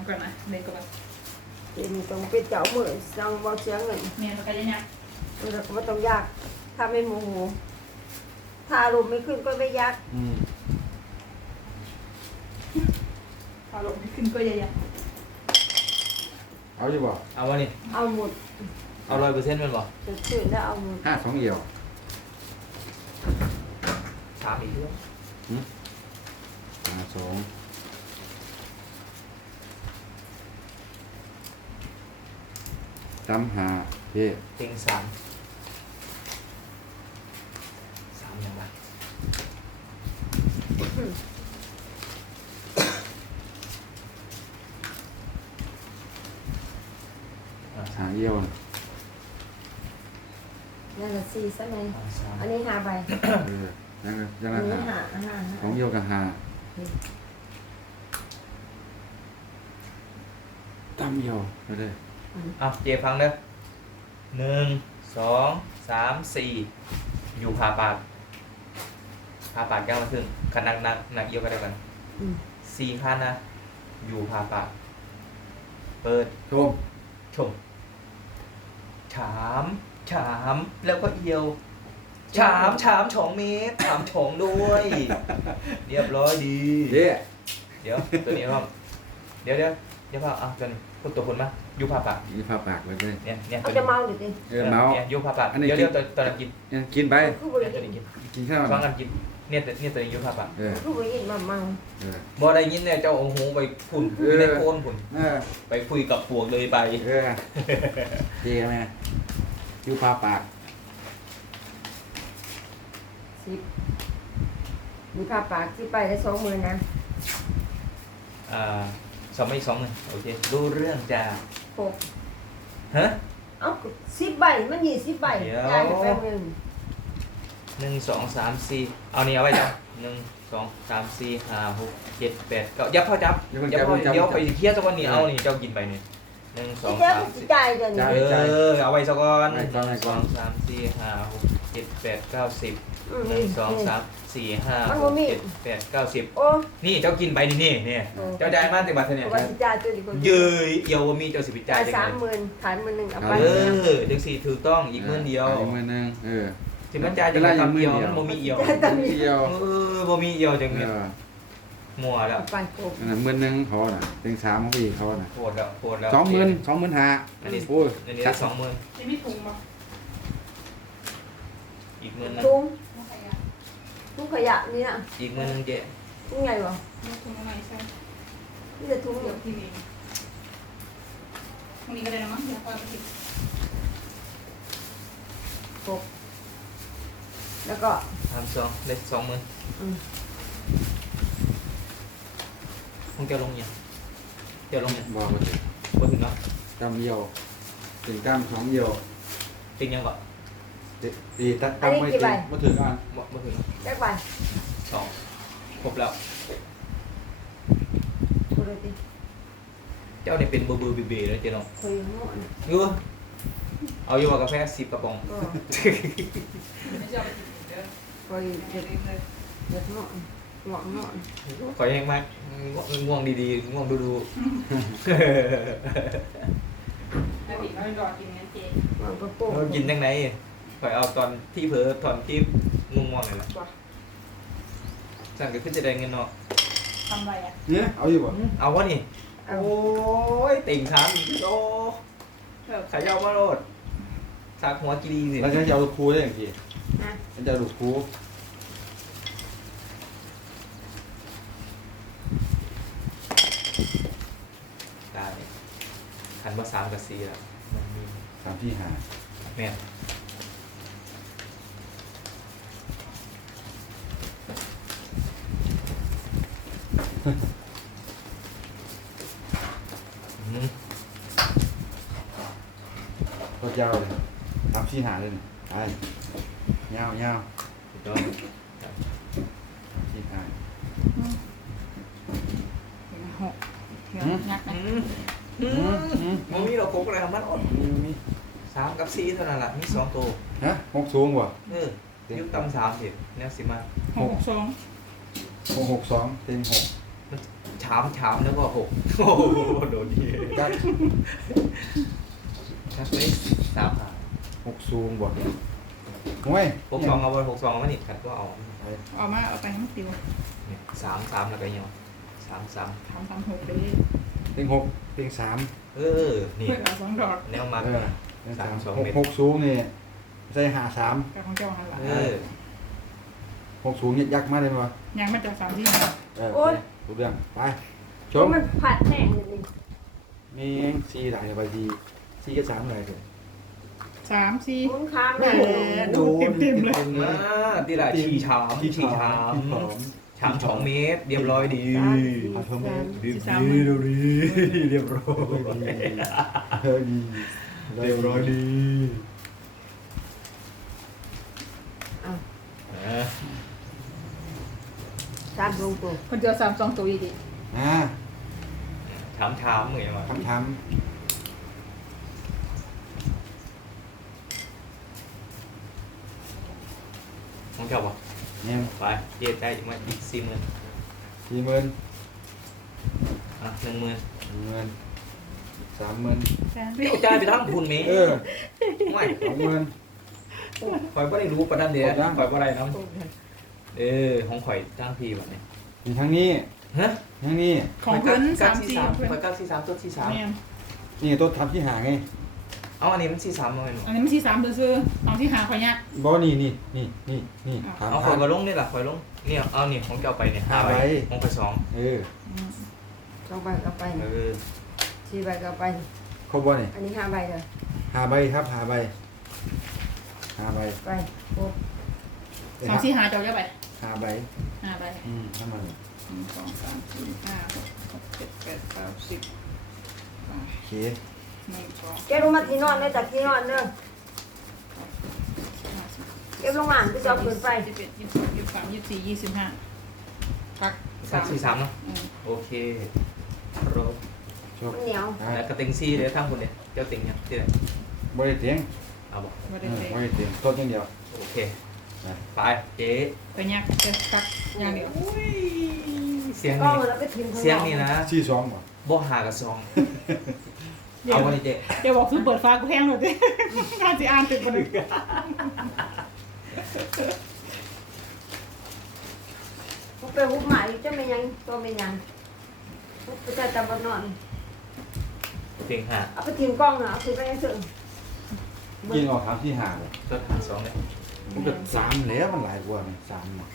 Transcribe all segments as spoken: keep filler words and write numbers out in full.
ก่อนนะเด็กก่อนเดี๋ยวนี้ต้องเป็นเจ้ามือสั่งบ่เสียเงินเมียนไปยังไงมันก็บ่ต้องยากถ้าไม่โมโหถ้าอารมณ์ไม่ขึ้นก็ไม่ยากอืมพอลงขึ้นก็ยังเอาอยู่บ่เอาวะนี่เอาหมดเอาร้อยเปอร์เซ็นต์มันบ่จะชื่อแล้วเอาหมดห้าสองเอี่ยวสามอีกด้วยห้าสองจำหาเพ่เต็งสามสามยังไงหาเอี่ยวน่ะนั่นละสี่ใช่ไหมเอาสามอันนี้ห้าใบเออยังไงยังอัไงนนี้หาห้าห้าสองเอี่ยวกับหาจำเอี่ยวไปเลยเอาเจฟังเด้อหนึ่งสองสามสี่อยู่พาปากพาปากย่างมาถึงขนักนักหนักเยี่ยวกันได้กันอืมสี่ขั้นนะอยู่พาปากเปิดชมชมฉามฉามแล้วก็เอียวฉามฉามฉองเมตรฉามฉองด้วย เรียบร้อยดีเย่เดี๋ยวตัวนี้ครับเดี๋ยวเดี๋ยวเดี๋ยวพ่อเอาตัวนี้พูดตัวคุณมายูพาปากนี่พาปากไปเลยเนี่ยเนี่ยเขาตัวจะนี้เมาหรือดิเออเมาเนี่ยยูพาปากอันนี้เดี๋ยวเดี๋ยวตัวตัวนั้นกินยังกินไปผู้บริเนี่ยตัวกินนี้กินกินข้าวฟังกันกินเนี่ยตัวเนี่ยตัวนี้ยูพาปากเออผู้บริกินมาเมาเออบ่ได้ยินเนี่ยเจ้าโอ้โหไปพุ่นเอออยู่ในโคนพุ่นเออไปคุยกับปวกเลยไปเออดีไหมอยู่พาปากสิบมีผ้าปากที่ไปได้สองหมื่นนะอ่าสองไม่สองเลยโอเครู้เรื่องจ้าหกฮะเอ้าสิบใบมันยี่สิบใบเดี๋ยวจ่ายไปแป๊บนึงหนึ่งสองสามสี่เอานี่เอาไว้จ้ะหนึ่งสองสามสี่ห้าหกเจ็ดแปดเก้ายับเข้าจับเดี๋ยวมันยับจะเข้าจะเดี๋ยวไปเคลียร์สักวันนี้เอานี่เจ้ากินไปนี่หนึ่งสองที่แล้วสามมันสี่จ่ายเดี๋ยวนี้จ่ายเออเอาไว้สักวันไว้ก่อนไว้สก่ออนงสามสี่ห้าหกเจ็ดแปดเก้าสิบอืมหนึ่งสองสามสี่ห้ามันหบ่กมีเจ็ดแปดเก้าสิบโอ้นี่เจ้ากินไปนี่นี่เนี่ยโอ้เจ้าได้มาแต่บัตรเนี่ยว่าสิจ่ายตัวดีกว่าเย้ยเอียวว่ามีเจ้าสิบจ่าจ่าย ยจังสามไงหมื่นขายหมื่นหนึ่งเอาไปเออเด็กสี่ถูกต้องอีกหมื่นเดียวอีกหมื่นหนึงเออสิมันจ่ายจังไงคำเดียวมันบ่มีเอียวจ่ายแต่มีเดียวเออบ่มีเอียวจังเอเนี่ยอมัวแล้วเอาไปโอ้นั่นนะหมื่นหนึงเขาน่ะเต็งสามของพี่เขาน่ะโหดแล้วโหดแล้วสองหมื่นสองหมื่นห้าอันนี้โอ้ยอันนี้จัดสองหมื่นจะไม่ถุงมั้งอีกหมื่นนึงทุ่งไม่ใส่ยาทุ่งขยะนี่นะอีกหมื่นนึงเจ๊ทุ่งไงวะไม่ถุงอะไรใช่นี่จะทุ่งเดี๋ยวทีนี้ตรงนี้ก็ได้นะมั้งเดี๋ยวพอไปติดหกแล้วก็สามสองได้สองหมื่นอืมคงจะลงยังจะลงยังบอกว่าสิบ่ถึงเนาะจำเดียวถึงกล้ามสองเดียวถึงยังก่อนตีตีตัดกล้ามไม่ถึงไม่ถึงอ่ะบ่บ่ถึงเนาะแยกไปสองครบแล้วคุยเลยดิเจ้าเนี่ยเป็นเบอร์เบอร์เบเบเลยเจ๊เนาะคุยหมดอยู่เอาอยู่ว่ากาแฟสิบกระป๋องก็ไม่ชอบไปติดเดี๋ยวคุยเดี๋เด็ยวดเลยเด็ดหมดหมดหมดขอแห้งมากง่วงดีๆง่วงดูแล้วติดแล้วรอกินงั้นเจ๊หมดกระโปรงๆแล้วกินยังไงขอยเอาตอนที่เผลอตอนที่ง่วงๆเลยล่ะสั่งก็ขึ้นจะได้เงินเนาะทำไรอ่ะเนี่ยเอาอยู่บ่เอาวะนี่เอาโอ้ยติ่งสามอีกโอ้ขายาวมาโรดสากหัวกีดีสิเราจะเอาลูกครูได้อย่างกี่นะมันจะเอาลูกครูได้คันว่าสามกับสี่แล้วมันมีสามที่หาแม่นอืมตัวยาวเลยสามที่หาเลยนี่ไปยาวยาวสุดยอดสามที่หาหกเที่ยวยักษ์นะอืมอืมอืมมันมีเราโคกอะไรของมันอดมีมีสามกับสี่เท่านั้นแหละมีสองตัวฮะหกสูงบ่เออยุคต่ำสามสิเนี่ยสิมาหกสองหกหกสองเต็มหกฉชามชามแล้วก็หกโอ้โหโดนดีจัดครับไม่สามหาหกสูงบ่โอ้ยหกสองเอาไปหกสองเอามานี่ครับก็เอาเอามาเอาไปให้มันติวเนี่ยสามสามแล้วก็ยังสามสามทำทำหกไปเลยเต็งหกเต็งสามเออนี่เพื่อนเอาสองดอกแนวมาเออเต็งสามสามสองหกเมตรหกสูงนี่ใส่หาสามกับของเจ้าหันหลังเออหกสูงเนี่ยยักษ์มากเลยมั้ยยังไม่จะสามที่ห้าเออรู้เรื่องไปชมมันผัดแห้งเลยนี่มีเองสี่หลายไปทีสี่กับสามหลายเลยสามสี่หมุนค้ามแหมเลยดูเต็มเต็มๆเลยอ่าตีละชีชามชีชามที่สองชามสองเมตรเรียบร้อยดีสามสี่เอาเพิ่มสามดีสิบสามดีดูดีเรียบร้อยดีเออดีเรียบร้อยดีอ่ะเออสามลงตัวคนเดียวสามสองตัวอีกดิอ่าชามชามเหมือนกันคำถามของเจ้าปะเนี่ยไปเย็ดได้มาอีกสี่หมื่นสี่หมื่นอ่ะหนึ่งหมื่นหนึ่งหมื่นสามหมื่นแสนเดี๋ยวจ่ายไปทั้งคุณเมย์เออไม่สองหมื่นข่อยก็ได้รู้ประเด็นเดียวหมดยังข่อยก็ได้น้ำเออของข่อยจ้างพี่แบบนี้มีทั้งนี้ฮะทั้งนี้ของเพื่อนสามสี่ของเพื่อนข่อยเก้าสี่สามตัวสี่สามแม่นนี่ตัวทำที่หาไงเอาอันนี้มันสี่สามมาเป็นหรออันนี้มันสี่สามซื้อๆเอาที่หาขอยยักบอนี่นี่นี่นี่นี่ถามเอาข่อยก็ลงนี่แหละข่อยลงเนี่ยเอานี่ของเจ้าไปเนี่ยห้าใบของข่อยสองเออสองใบก็ไปเออสี่ใบก็ไปครบบ่นี่อันนี้ห้าใบเลยหาใบครับหาใบหาใบไปโอ้เอ้ยสองสี่หาเจ้าเยอะไปหาใบห้าใบอืมทำไมหนึ่งสองสามสี่ห้าหกหกเจ็ดแปดเก้าสิบไปโอเคหนึ่งสองเก็บลงมาที่นอนเลยจากที่นอนเด้อห้าสิบเก็บลงมาที่จะเอาขึ้นไปยี่สิบเอ็ดยี่สิบสองยี่สิบสามยี่สิบสี่ยี่สิบห้าปักสักสี่สามเนาะอืมโอเครบจบมันเหนียวได้แล้วก็ติงซี่เดี๋ยวทั้งคุณเนี่ยเจ้าติงเนี่ยที่ไหนบริเตียงเอาบอกไม่เอได้อเตะบริเตียงต้นอย่างเดียวโอเคนะไปเจ๊ไปยักเจ็บปักอย่างเดียวเสียงก็นี่แล้วก็ทิ้งข้างนอกเสียงนี่นะสี่สองบ่บ่หากับซองเดี๋ยวเอาวันนี้เจ๊เดี๋ยวบอกคือเปิดฟ้ากูแห้งเลยดิการสิอ่านติดคนหนึ่งมันเป็นหุบหมายจะไม่ยังตัวไม่ยังหุบไปจะจำบนนอนเสียงหาเอาไปทิ้งกล้องนะเอาขึ้นไปให้เสื่อยิงออกถามที่หาเลยจดหาซองเลยมันก็สามแล้วมันหลายกว่าไหมสามน่ะ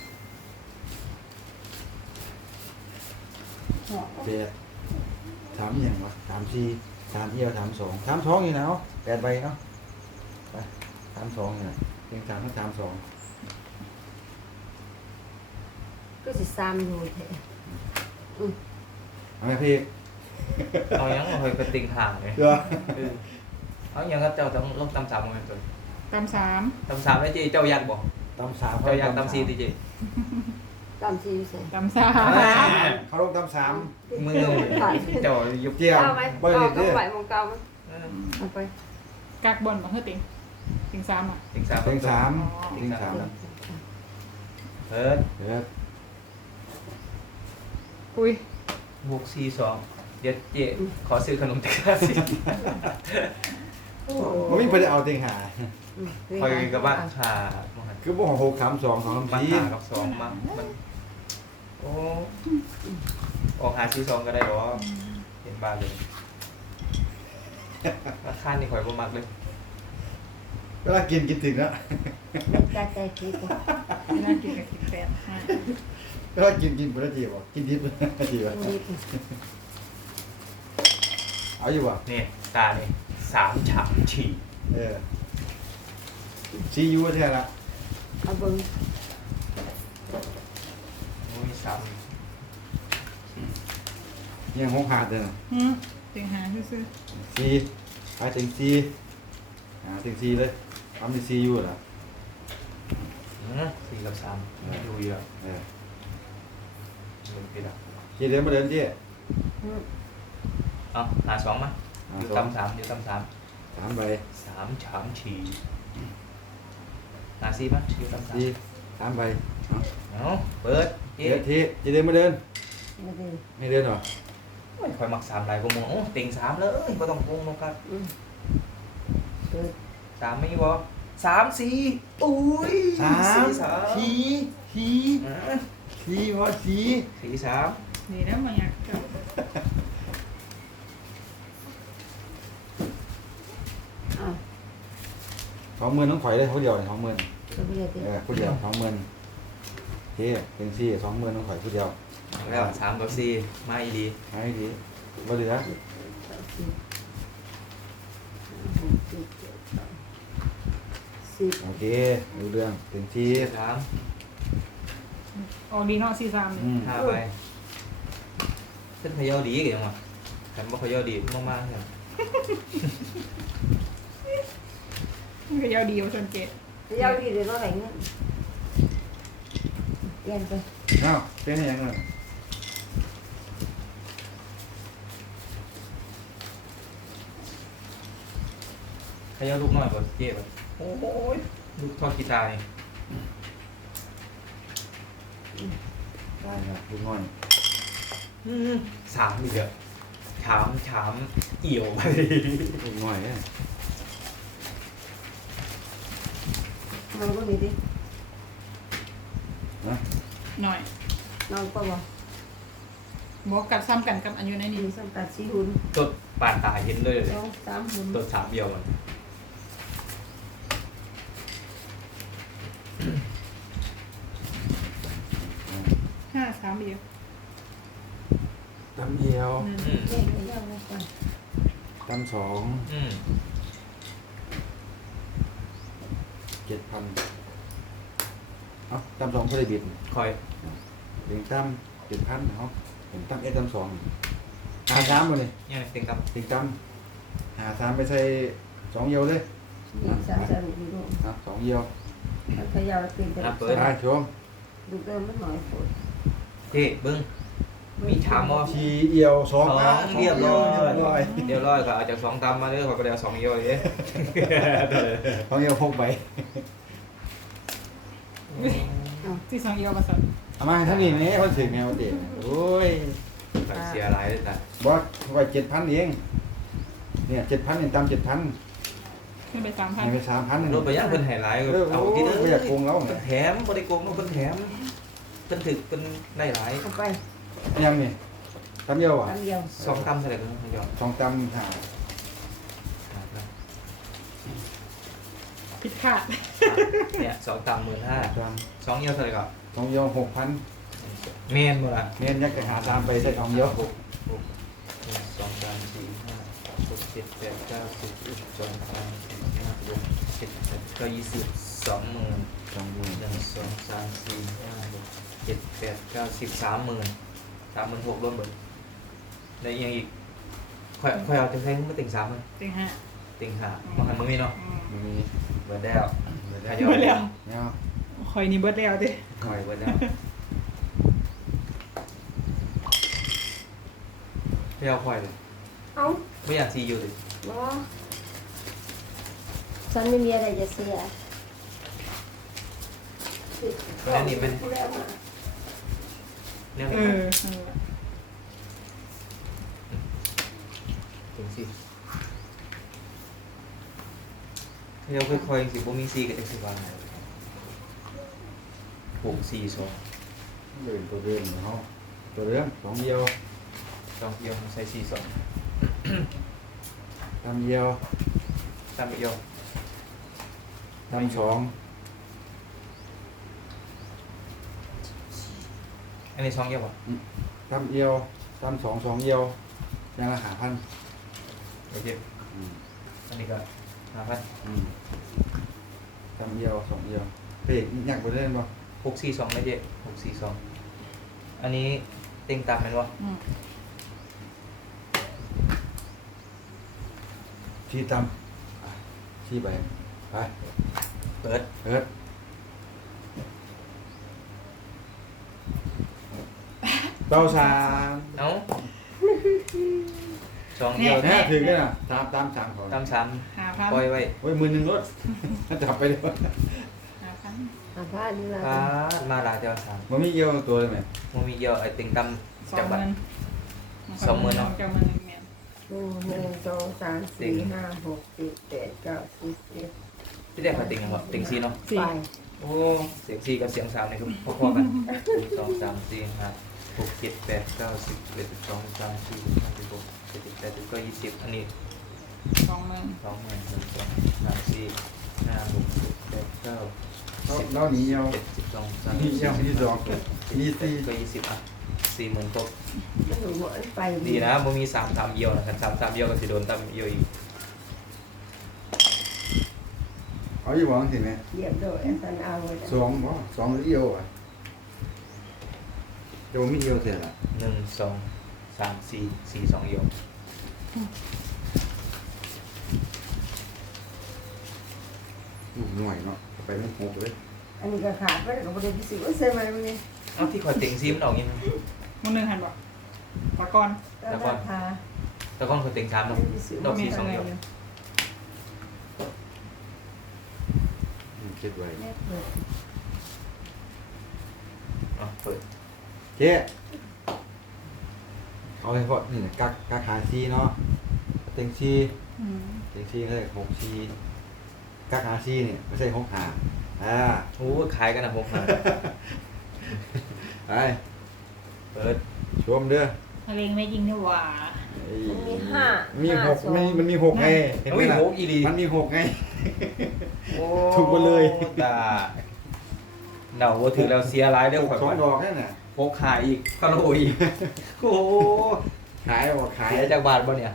เจ็ดสามอย่างวะสามสี่สามเอียวสามสองสามสองนี่นะเอาแปดใบเนาะไปสามสองนี่นะเพียงสามทั้งสามสองก็สิซ้ำอยู่แท้เอาไหมพี่เอายังเอาไปติงห่างเลยเด้อเออเอายังก็เจ้าต้องลงตำสามมาตัวตามสามตำสามได้เจ๊เจ้ายักษ์บอกตำสามเจ้ายักษ์ตำสี่ดิเจ๊ตามซีใส่ตามสามเขาลงตำสามมือเจ้ายุบเจียวเอาไหมบริเอาเตีก็ยงไหวมองเก่าไหมเออเอาไปกักบอลบอกเฮ้ยติงติงสามอ่ะติงสามเพียงสามเพียงสามเอิร์ดเด้ออุ้ยหกสี่สองเดี๋ยวเจ๊ขอซื้อขนมตะกร้าสิโอ้มันไม่ไปเอาเตียงหาคอยกับว่าหาคือบ่หกสามสองสองมาสี่หากับสองมามันโอ้ออกหาซื้อสองก็ได้หรอเห็นบ้านเลยราคานี่คอยบ่มักเลยเวลากินกินถึงแล้วใจใจคิดไม่น่ากินกับกินแปดห้าเวลากินกินปกติบ่กินดิบปกติบ่ดีเอาอยู่บ่นี่ตานี่สามฉ่ำฉี่เออซียูแท้ละเอาเบิ้งโอ้ยสามยังหกหาดเลยนะอืมติงหาซื้อซีไปถึงซีอ่าถึงซีเลยทำที่ซียูล่ะสี่กับสามดูเยอะเออดูไปละเจ๊เดินมาเดินเจ๊เอาหาสองมาหาอยู่สองตำสามอยู่ตำสามสามใบสามฉ่ำฉี่หาสี่มั้ยอยู่ตำสามซีสามใบเอาเอาเปิดเจ๊เจ๊ทีเจ๊เดินมาเดินไม่ได้ไม่เดินหรอโอ้ยคอยมักสามลายกูมองโอ้ติงสามเลยก็ต้องโกงลงครับอืมเปิดสามไม่บอสามสี่อุ้ยสามสี่สามสี่สี่อ่ะสี่วะสี่สี่สามนี่แล้วมันอยากกับอ้าวสองหมื่นต้องข่อยเลยผู้เดียวสองหมื่นตัวเดียวติเออผู้เดียวสองหมื่นโอเคเป็นสี่สองหมื่นต้องข่อยผู้เดียวแล้วสามกับสี่มาอีดีให้ดีบ่เหลือสามสี่ห้าหกเจ็ดแปดเก้าสิบโอเครู้เรื่องเป็นสี่สี่สามออกดีเนาะสี่สามอืมห้าไปขึ้นพะเยาดีกันยังวะกันบ่พะเยาดีมากๆเลยมันก็ยาวดีกว่าชนเจ็ดจะยาวดีเดี๋ยวเราไหนเงี้ยเปลี่ยนไปเอ้าเป็นยังไงพะเยาลูกน้อยกว่าเจ๊แบบโอ้ยลูกทอดกีตาร์นี่ได้ครับลูกน้อยอืมสามอีกเยอะถามถามเอี่ยวไปลูกน้อยเนี่ยนอนก็ดีดินะหน่อยนอนก็บอกบอกกับซ้ำกันกับอันอยู่ในหนี้นึ่งสามแปดสี่หุ่นตดปาดตาเห็นเลยเลยสองสามหุ่นตดสามเดียวมันห้าสามเดียวตำเดียวหนึ่งอืมเล่นไปยาวไปก่อนตำสองอืมเจ็ดพันเอ้าตำสองเพื่อได้บิดคอยเลี้ยงตำเจ็ดพันเนาะผมตำเอ็ดตำสองหาสามหมดเลยยังไงเต็งกับเลี้ยงตำหาสามไปใส่สองเยียวเลยหนึ่งสามสามดูดูนะสองเยียวมันพยายามเปลี่ยนไปได้ชมดูเติมมันหน่อยฝนเจ๊เบิ้งมีถามว่าทีเอียวสองสองอ่ะเรียบร้อยเรียบร้อยเรียบร้อยก็เอาจากสองตำมาเลยขอยก็ได้เอาสองเอียวเลยสองเยียวหกใบที่สองเอียวมาสอนเอามาให้ท่านนี่ไหมคนถึงแนวเด็กโอ้ยเสียหลายเลยจ้ะบอสไว้เจ็ดพันเองเนี่ยเจ็ดพันเนี่ยตำเจ็ดพันขึ้นไปสามพันให้ไปสามพันรถไปย่างเพิ่นให้หลายก็เออเอาโอ้ที่ยเด้อไม่อยากโกงเราเพิ่นแถมบ่ได้โกงเนาะเพิ่นแถมเพิ่นถึกเพิ่นได้หลายเอาไปยังนี่ตำเยียวอ่ะตามเดียวสองตำเท่าไหร่กันเนาะยอดสองตำหาผิดคาดเนี่ยสองตำหมื่นห้าตสองเอียวเท่าไหร่ก็ำสองเยียวหกพันแม่นบ่ล่ะเนี่ยยักจะหาตามไปใส่สองเยียวหกหกหนึ่งสองสามสี่ห้าหกเจ็ดแปดเก้าสิบสิบเอ็ดสองสามสี่ห้าหกเจ็ดแปดเก้ายี่สิบสองหมื่นสองหมื่นหนึ่งสองสามสี่ห้าหกเจ็ดแปดเก้าสิบสามหมื่นสามหมื่นหกรวมเบิดได้อีกยังอีกค่อยค่อยเอาจะใช้ไม่ติ่งสามมันเต็งห้าติ่งห้าบางครั้งมึงมีเนาะอืมมีเบิดแล้วเบิดขแล้วยับเบิดแล้วเนี่ยคอยนี่เบิดแล้วดิคอยเบิดแล้วไม่เอาคอยเลยเอ้าไม่อยากซีอยู่เลยเนาะฉันไม่มีอะไรจะเสียคนนั้นนี่เป็นแล้วมาเนี่ยเอเป็นอเออถึงสิเดี๋ยวค่อยๆสิบ่มีซีกับจังสิว่าหกสี่สองเดินตัวเดินเขาตัวเรื่องสองเยียวสองเอียวใส่สี่สองตำเยียวตามเอียวตำสองอันนี้สองเอียวอ่ะตำเยียวตำสองสองเยียวยังละหาพันโอเคอันนี้ก็ห้าพันอืมตำเยียวสองเยียวเป๊กอยากไปเล่นป่ะหกสี่สองไม่เจ๊หกสี่สองอันนี้เต็งตามเป็นวะอืมชี้ตำชี้ไปไปเปิดเอิร์ด เต้าสามเอ้าสองเอียวเนี่ยถึงกันอ่ะตามตามสามของตามสามห้าพันปล่อยไว้โอ้ยมือหนึ่งรถ จับไปเลยห้าพันอ่าผ้านี่ละฟ้ามาหลายเดียวสามมันมีเยี่ยวตัวเลยไหมมันมีเอียวไอ้เต็งตามสองหมื่นสองหมื่นเนาะเจ้ามันหนึ่งเมียนหนึ่งหนึ่งสองสามสี่ห้าหกเจ็ดแปดเก้าสิบสิบเอ็ดที่ได้ขอติงยังวะติงซีเนาะสี่ไปโอ้เสียงซีกับเสียงสามเนี่ยคือพอๆกันหนึ่งสองสามสี่ห้าหกเจ็ดแปดเก้าสิบสิบเอ็ดสิบสองสิบสามสิบสี่สิบห้าสิบหกสิบเจ็ดสิบแปดสิบเก้ายี่สิบอันนี้สองหมื่นสองหมื่นหนึ่งสองสามสี่ห้าหกเจ็ดแปดเก้าเราสิบเราหนีเอาเจ็ดสิบสองสามนี่เชี่ยวที่สองนี่สี่สี่ก็ยี่สิบอ่ะสี่หมื่นครบมันหนูเหมือนไปดีนะมันมีสามสามเอียวนะครับสามสามเอียวก็สิโดนตามเอียวอีกเอาอยู่หวังสิไหมเหยียบโดยอันสันเอาเลยสองบ่สองหรือเอียวอ่ะโยมไม่เอียวเสร็จละหนึ่งสองสามสี่สี่สองเอียวลูกหน่วยเนาะไปไม่หกเลยอันนี้ก็ขาดไปแล้วก็บริสุทธิ์ว่าเส้นมันมันนี่เอ้าที่ขอติงซีมันออกยังไงหมื่นหนึ่งหันบ่ปากก่อนแล้วก็ทาแต่ก้อนขอติงสามบเนาะริสุทธิ์ดอกมีสี่สสออง งเอีเดียยว วอืมคิดไว้แม่เปิดอ่ะเปิดเจ๊เอาไปเพราะนี่กักกักหาซีเนาะเต็งซีอืมเต็งซีเขาเลยหกซีกักหาซีเนี่ยไม่ใช่หกหาอ่าโอ้ขายกันนะหกพันไปเปิดชมเด้อทะเลงไม่ยิงนี่หว่ามันมีห้ามีห้าหกสองมันมันมีหกไงเห็นไหมอุ้ยล่ะหกอีหลีมันมีหกไงโอ้ถูกหมดเลยตาเดาว่าถือแล้วเสียร้ายเรื่องข่อยสองก่อนดอกแค่น่ะหกขายอีกคาโลอีกโอ้ขายออกขายเสียจากบาทบ่เนี่ย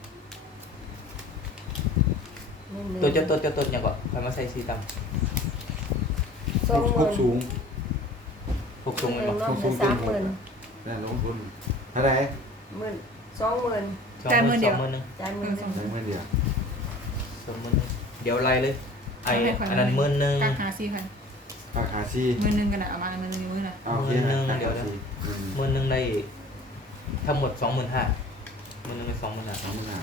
หนึ่งตัวจดตัวจดตัวยังก่อนใครมาใส่สีดสองหหมื่กนสูงำหกสูงหเลยนึ่บ่งน้องเป็นสามหมื่นนั่นลงทุนเท่าไหร่หมื่นสองหมื่นสองหมื่นสองหมื่นหนึ่งจ่ายหมื่นหนึ่งหนึ่งไม่เดียวสองหมื่นหนึ่งเดี๋ยวไล่เลยไอ้อันนั้นหมื่นหนึ่งกักหาสี่พันราคาซีหมื่นหนึ่งกันนะเอามาหมื่นหนึ่งมือน่ะเอาโอเคนะราคาซีหมื่นหนึ่งได้ทั้งหมดสองหมื่นห้าหมื่นหนึ่งเป็นสองหมื่นห้าสามหมื่นห้า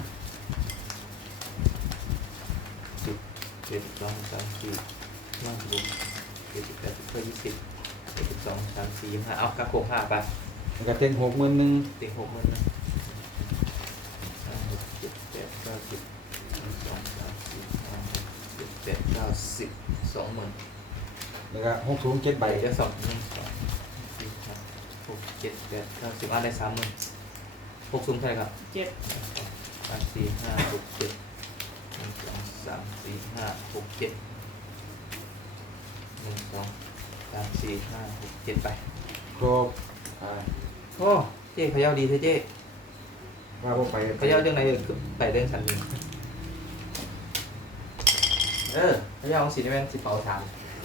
สิบเจ็ดสิบสองสามสี่ห้าหกเจ็ดสิบแปดสิบเก้ายี่สิบเจ็ดสิบสองสามสี่ห้าเอากระโขกห้าไปแล้วก็เต็งหกหมื่นหนึ่งติงหกหมื่นนะห้าหกเจ็ดแปดเก้าสิบหนึ่งสองสามสี่ห้าหกเจ็ดแปดเก้าสิบสองหมื่นแล้วก็หกสูงเจ็ดใบใบจะสองหนึ่งสองสี่ห้าหกเจ็ดแปดเก้าสิบอันได้สามหมื่นหกซุ้มเท่าไหร่ครับเจ็ดสามสี่ห้าหกเจ็ดหนึ่งสองสามสี่ห้าหกเจ็ดหนึ่งสองสามสี่ห้าหกเจ็ดไปครบอ่าโอ้เจ๊เขย่าดีเท่เจ๊ว่าพวกไปเขย่าเรื่องไหนไปเรื่องสันนิษเออเขย่าของสีนี่แม่งสิเป่าสาม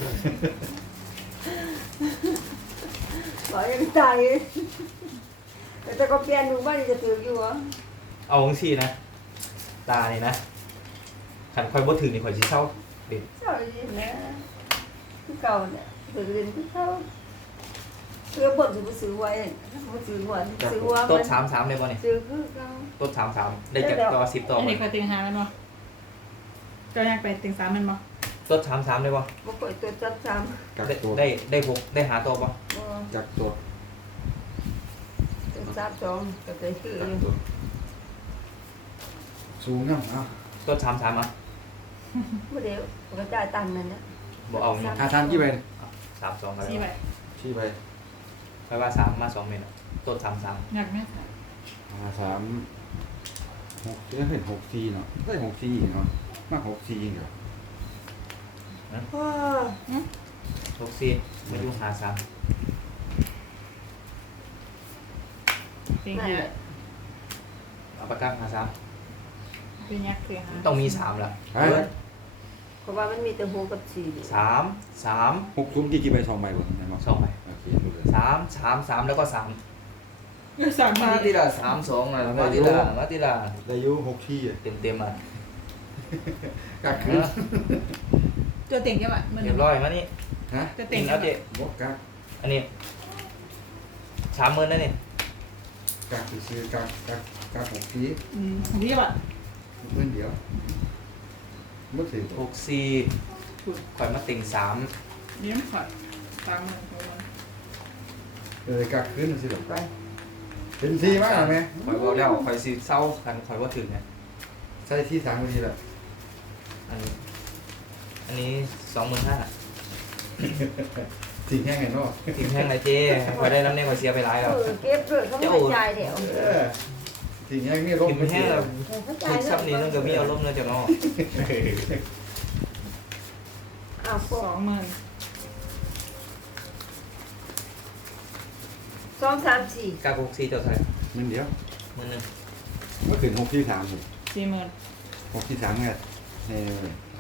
บอกยังตายแต่จะก็เปลี่ยนดูบ้านจะถืออยู่เหรอเอาของสีนะ ตาเนี่ยนะขันคอยบ่ถือนี่คอยสิเศร้าเด็ดเจ้าดีนะที่เก่าเนี่ยถือเรียนที่เก่าเพื่อบ่นถือซื้อไว้บ่ซื้อหัวซื้อหัวต้มัน นสามสามเลยบ่เนี่ยซื้อคือเก่าต้นสามสามได้จากต่อสิบต่ออันบ่นี้คอยติงหามันบ่เจ้าอยากไปติงสามมันบ่ต้นสามสามเลยบ่บ่ค่อยตัวจับซ้กักได้ตัวได้ได้หกได้หาตัวบ่ำบ่กักตัวตัวจับสองก็ได้คือกักตัวสูงเนาะเอาต้นสามสามอ่ะบ่เดี๋ยวก็จ่ายตังค์นั่นนะบ่เอานี่ค่าทานกี่ใบสามสองกันสี่ใบชี้ใบแปลว่าสามมาสองเมตรอะต้นสามสามอยากไหมอ่าสามหกจะเป็นหกซีเนาะได้หกซีเนาะมากหกซีเดียวว้าหกสี่มาอยู่หาสามติงนั่นหาแหละเอาปากกาหาสามเป็นยักษ์คือหาต้องมีสามละเอ้ยเพราะว่ามันมีแต่หกกับสี่สามสามหกซุ้มกี่กี่ใบสองใบบ่ไหนมาสองใบโอเคดูเลยสามสามสามแล้วก็สามสามมามาทีละสามสองอ่ะมาทีละมาทีละได้อยุหกที่อ่ะเต็มเต็มอ่ะกักคือตัวติงแค่บ่มันเรียบร้อยมานี่ฮะตัวติติงงแล้วเจ๊บอกกักอันนี้สามหมื่นนั่นนี่กักซื้อกักกักกักหกทีอืมของพี่บ่เพื่อนเดียวไม่ถือหกสี่ข่อยมาติงสามยิ้มขอดสามหมื่นตัวมันเลยกักขึ้นสิหรอไปเป็นซีมากไหมคอยบอกแล้วคอยซีเศร้ากันคอยว่าถึงไงใช่ที่สามคนนี้แหละอันนี้อันนี้สองหมื่นห้าสิ่งแห้งไงเนาะทิ้งแห้งเลยเจ้คอยได้น้ำเนี่ยคอยเสียไปร้ายเอแล้วอเก็บด้วยเขาไม่จ่ายเดี๋ยวเออสิ่งแห้งนี่ลงทิ้งไปแห้งแล้วเขาจ่าทิ้ยงซับนี้ต้องกับมีอารมณ์เลยจ้ะเนาะอ้าวพวสกองหมื่นสองสามสี่กาบุกซีเจ้าไทยมันเดียวมือหนึ่งเมื่อถึงหกที่สามสี่หมื่นหกที่สามไงใน